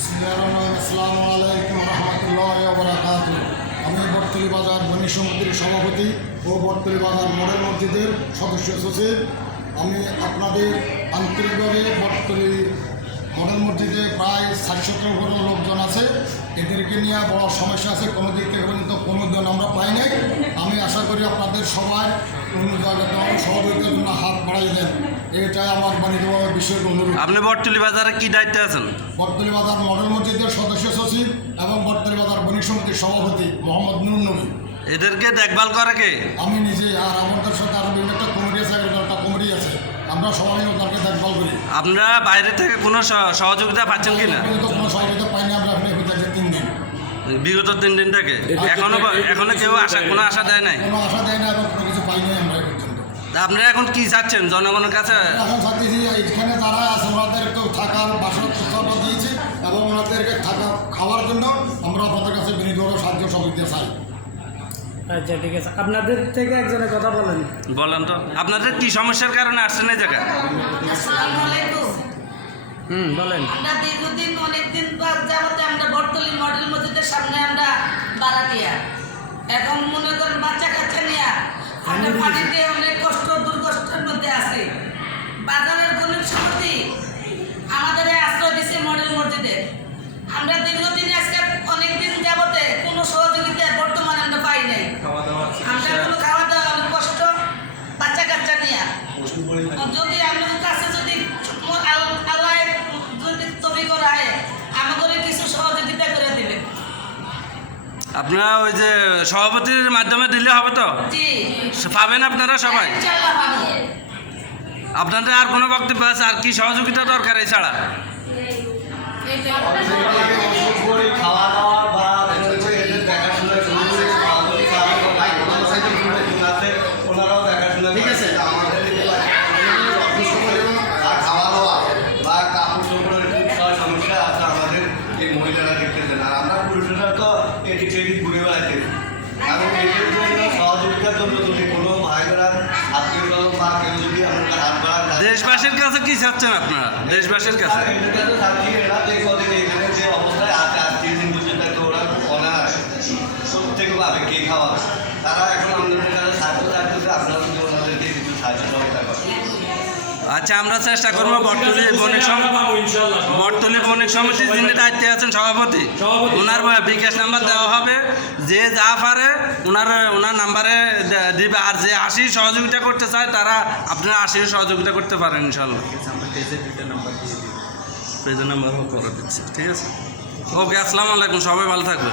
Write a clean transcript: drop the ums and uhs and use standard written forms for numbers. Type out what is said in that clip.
আসসালামু আলাইকুম রহমতুল্লাহি ওয়া বারাকাতুহু। আমি বটতলী বাজার বণিক সমিতির সভাপতি ও বটতলী বাজার মডেল মসজিদের সদস্য সচিব। আমি আপনাদের আন্তরিকভাবে বটতলী মডেল মসজিদে প্রায় 60-70 বড় লোকজন আছে, এদেরকে নিয়ে বড় সমস্যা আছে। কোনো দিক থেকে পর্যন্ত কোনো জন আমরা পাই নাই। আমি আশা করি আপনাদের সবাই অন্য জায়গাতে সহযোগিতার জন্য হাত বাড়াই দেন, এটাই আমার বাণিজ্যভাবে বিষয়ের অনুরোধ। আপনি বটতলী বাজারে কি দায়িত্বে আছেন? বটতলী বাজার মডেল মসজিদের সদস্য সচিব এবং বটতলী বাজার বণিক সমিতির সভাপতি মোহাম্মদ নুরুন নবী। এদেরকে দেখভাল করে কে? আমি নিজে, আর আমাদের সাথে আরও বিভিন্ন একটা কমিটি আছে, একটা কমিটি আছে, আমরা সবাই ওদেরকে দেখভাল করি। আপনারা বাইরে থেকে কোনো সহযোগিতা পাচ্ছেন কি না? কিন্তু কোনো সহযোগিতা পাইনি আমরা। আপনি হয়ে 3 দিন, বিগত 3 দিন থেকে এখনো কেউ কোনো আশা দেয় নাই? কোনো আশা দেয় না এবং কোনো কিছু পাইনি আমরা এই পর্যন্ত। তা আপনারা এখন কি চাচ্ছেন জনগণের কাছে? এখন চাচ্ছি এখানে যারা আছে ওনাদেরকেও থাকার বাসার প্রস্তাব দিয়েছে এবং ওনাদেরকে থাকা খাওয়ার জন্য আমরা আপনাদের কাছে বিনীতভাবে সাহায্য সহযোগিতা চাই। আচ্ছা, ঠিক আছে। আপনাদের থেকে একজনের কথা বলেন। বলেন তো, আপনাদের কি সমস্যার কারণে আসছেন এই জায়গায়? আসসালামু আলাইকুম। বলেন। আমরা দীর্ঘদিন অনেকদিন যাবতে আমরা বটতলী মডেল মসজিদের সামনে আমরা বাড়াটিয়া, এখন মনে করেন বাচ্চা কাচ্চা নিয়ে আমরা পানিতে অনেক কষ্ট দুর্কষ্টের মধ্যে আছি। বাজারের গণিত সমিতি আমাদের আশ্রয় দিচ্ছে মডেল মসজিদে। আমরা দীর্ঘদিন আজকে অনেকদিন যাবতে কোনো সহযোগিতা বর্তমানে আমরা পাই নাই। আমরা কোনো খাওয়া দাওয়া অনেক কষ্ট, বাচ্চা কাচ্চা নিয়ে। যদি আপনার কাছে যদি আল্লাহ যদি তবে করায় আমাদের কিছু সহযোগিতা করে দিবেন। আপনারা ওই যে সভাপতির মাধ্যমে দিলে হবে তো? জি, পাবেন আপনারা সবাই? ইনশাআল্লাহ পাবো। আপনাদের আর কোনো বক্তব্য আছে? আর কি সহযোগিতা দরকার এছাড়া? খাওয়া দাওয়া বা এদের দেখাশোনা ওনারাও দেখাশোনা, ঠিক আছে। আমাদের খাওয়া দাওয়া বা কাপড় চোপড়ের খুব সমস্যা আছে আমাদের এই মহিলারা দেখতেছেন। আর আমরা পুরুষরা তো এদিক সেদিক ঘুরে বেড়াইতে, এবং এদের জন্য সহযোগিতার জন্য যদি কোনো ভাইরা আত্মীয় বা কেউ যদি আমাদের হাত বাড়ান, দেশবাসীর কাছে কি চাচ্ছেন আপনারা? দেশবাসীর কাছে এদের কাছে থাকি এরা যে কদিন এখানে যে অবস্থায় আছে আর 3 দিন পর্যন্ত তো ওরা অনার প্রত্যেকে পাবে কে খাওয়াবে। তারা এখন আমাদের কাছে সাহায্য চাইতেছে, আপনারা যদি ওনাদেরকে কিছু সাহায্য সহযোগিতা করেন। আচ্ছা, আমরা চেষ্টা করবো বটতলী বণিক সমিতির যিনি দায়িত্বে আছেন সভাপতি, ওনার বিকাশ নাম্বার দেওয়া হবে। যে যা পারে ওনার নাম্বারে দিবে। আর যে আসি সহযোগিতা করতে চায় তারা আপনারা আসি সহযোগিতা করতে পারেন ইনশাল্লাহ। পেজের নাম্বার করে দিচ্ছি, ঠিক আছে। ওকে, আসসালামু আলাইকুম, সবাই ভালো থাকবেন।